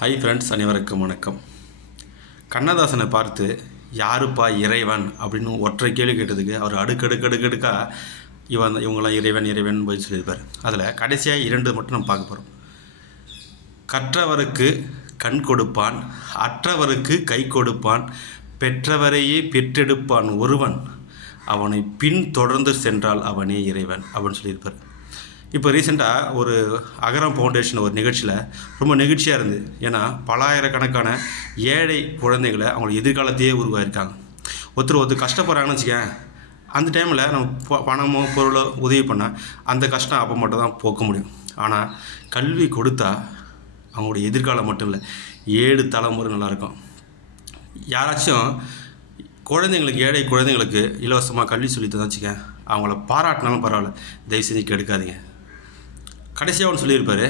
Hi friends, அனைவருக்கும் வணக்கம். கண்ணதாசனை பார்த்து யாருப்பா இறைவன் அப்படின்னு ஒற்றை கேள்வி கேட்டதுக்கு அவர் அடுக்கடுக்காக இவங்களாம் இறைவன் இறைவன் போய் சொல்லியிருப்பார். அதில் கடைசியாக 2 மட்டும் நம்ம பார்க்க போகிறோம். கற்றவருக்கு கண் கொடுப்பான், அற்றவருக்கு கை கொடுப்பான், பெற்றவரையே பெற்றெடுப்பான் ஒருவன், அவனை பின் தொடர்ந்து சென்றால் அவனே இறைவன் அப்படின்னு சொல்லியிருப்பார். இப்போ ரீசெண்டாக ஒரு அகரம் ஃபவுண்டேஷன் ஒரு நிகழ்ச்சியில் ரொம்ப நெகிழ்ச்சியாக இருந்தது. ஏன்னா பலாயிரக்கணக்கான ஏழை குழந்தைகளை அவங்களோட எதிர்காலத்தையே உருவாயிருக்காங்க. ஒருத்தர் கஷ்டப்படுறாங்கன்னு வச்சுக்கேன், அந்த டைமில் நம்ம பணமோ பொருளோ உதவி பண்ணால் அந்த கஷ்டம் அப்போ மட்டும் தான் போக்க முடியும். ஆனால் கல்வி கொடுத்தா அவங்களோட எதிர்காலம் மட்டும் இல்லை, 7 தலைமுறை நல்லாயிருக்கும். யாராச்சும் குழந்தைங்களுக்கு, ஏழை குழந்தைங்களுக்கு இலவசமாக கல்வி சொல்லிட்டு தான் வச்சுக்கேன், அவங்கள பாராட்டினாலும் பரவாயில்ல, தயவு செஞ்சு கெடுக்காதீங்க. கடைசியாக ஒன்று சொல்லியிருப்பார்,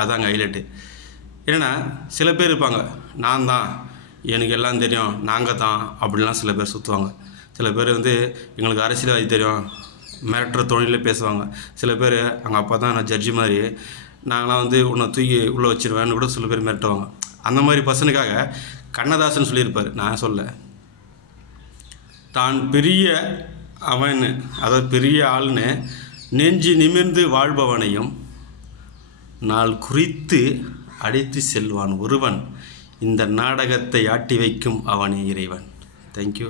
அதாங்க ஹைலைட்டு. ஏன்னா சில பேர் இருப்பாங்க, நான் தான், எனக்கு எல்லாம் தெரியும், நாங்கள் தான் அப்படின்லாம் சில பேர் சுற்றுவாங்க. சில பேர் எங்களுக்கு அரசியல்வாதி தெரியும், மிரட்டுற தொழிலே பேசுவாங்க. சில பேர் அவங்க அப்பா தான் நான் ஜட்ஜி மாதிரி, நாங்களாம் உன்னை தூக்கி உள்ளே வச்சிருவேன்னு கூட சில பேர் மிரட்டுவாங்க. அந்த மாதிரி பர்சனுக்காக கண்ணதாசன் சொல்லியிருப்பார், நான் சொல்ல, தான் பெரிய அவன், அதாவது பெரிய ஆள்னு நெஞ்சு நிமிர்ந்து வாழ்பவனையும் நாள் குறித்து அழைத்து செல்வான் ஒருவன், இந்த நாடகத்தை ஆட்டி வைக்கும் அவனே இறைவன். தேங்க்யூ.